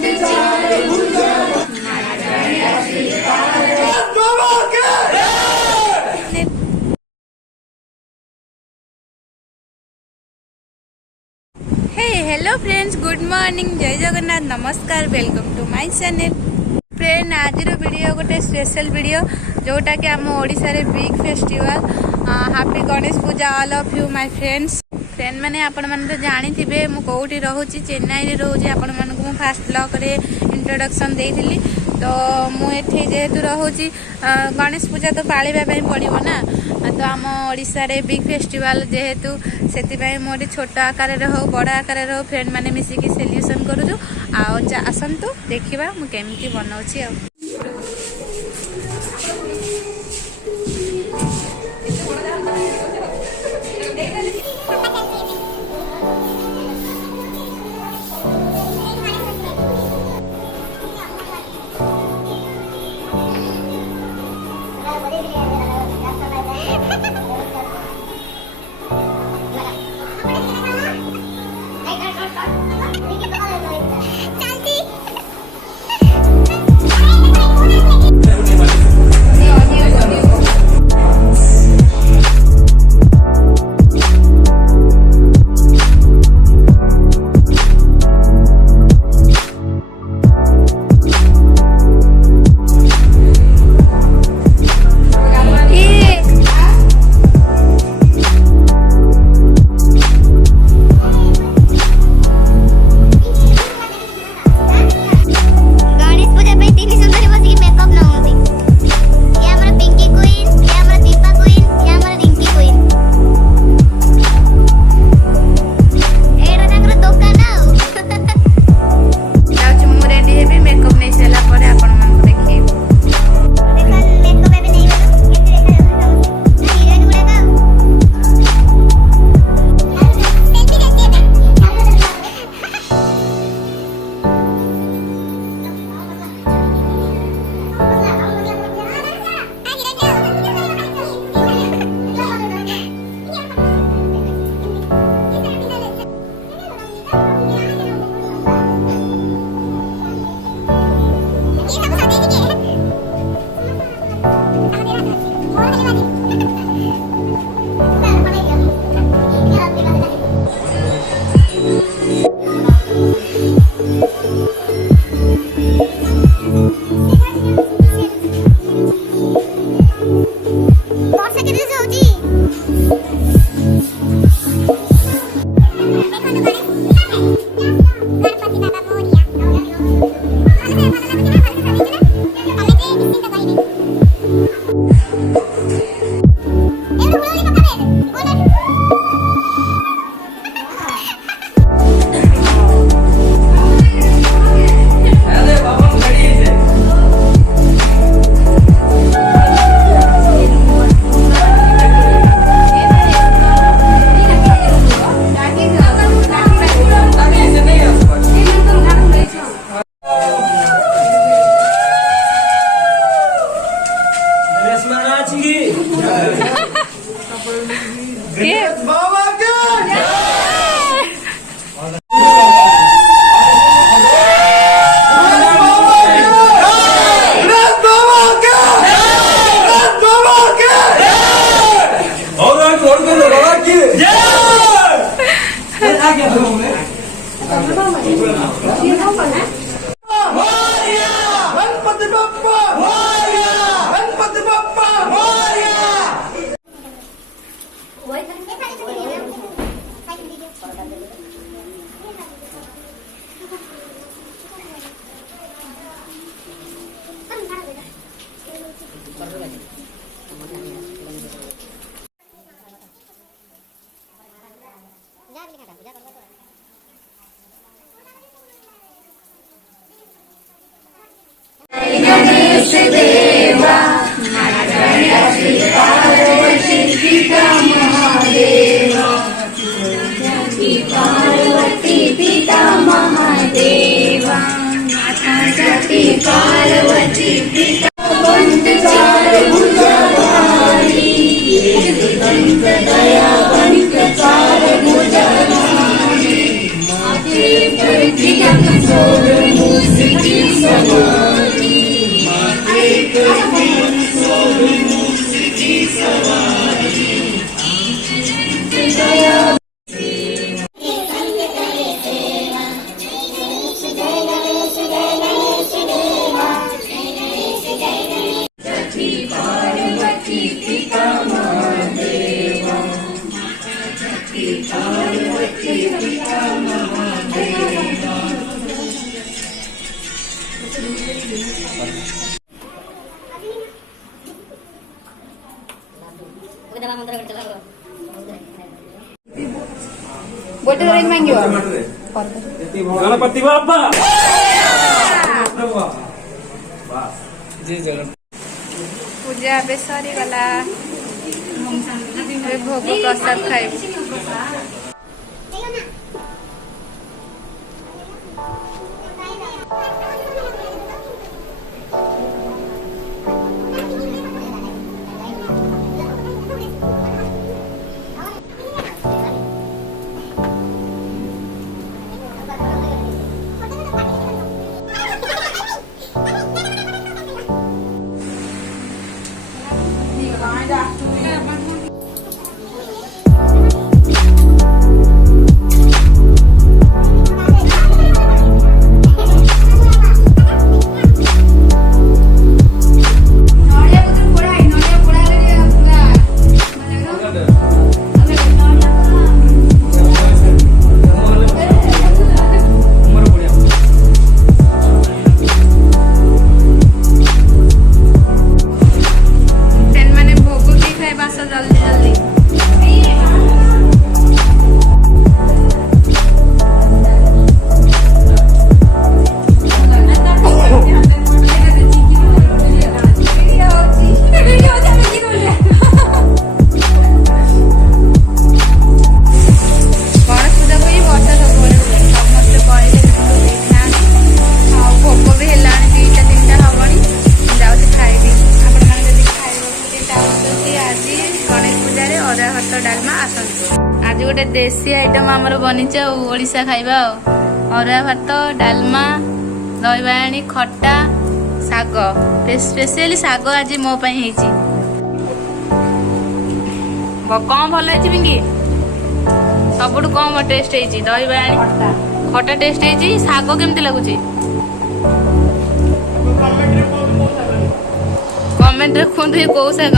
Hello friends, good morning, जय जगन्नाथ, नमस्कार, welcome to my channel. Friend आज वीडियो गोटे स्पेशल वीडियो जोटा कि आम ओडिशा रे big festival happy Ganesh Puja all of you my friends. Friend मैंने आपण मैंने तो जानी थे मु कौटी रोची चेन्नई रे रोचे आपण मानक मु फास्ट ब्लॉग रे इंट्रोडक्शन देइथिली। तो मुझे जेहेतु रोची गणेश पूजा तो पालिबा पई पड़िबो ना, तो आम ओडिशा रे बिग फेस्टिवल जेहेतु से मोटे छोट आकार हो बड़ आकार हो फ्रेंड मैंने मिसिकी सेलिब्रेशन करूँ। आसतु देखा मुझे केमती बनाऊँगी। पार्वती दया ଗୋଟେ ଧରିକି ମାଗିବ गणपति बाबा ପୂଜା ଏବେ ସରିଗଲା ଏବେ ଭୋଗ ପ୍ରସାଦ ଖାଇବୁ आज गोटे देसी आइटम आमर बनी ओडिशा खाइबा अरुआ भात डालमा दही बाणी खट्टा शाग स्पेशली शाग आज मो कम भल पिंकी सबुठ कम टेस्ट है दही बाणी खट्टा टेस्ट है शाग केमती लगुच कमेंट रे कहते कौ शाग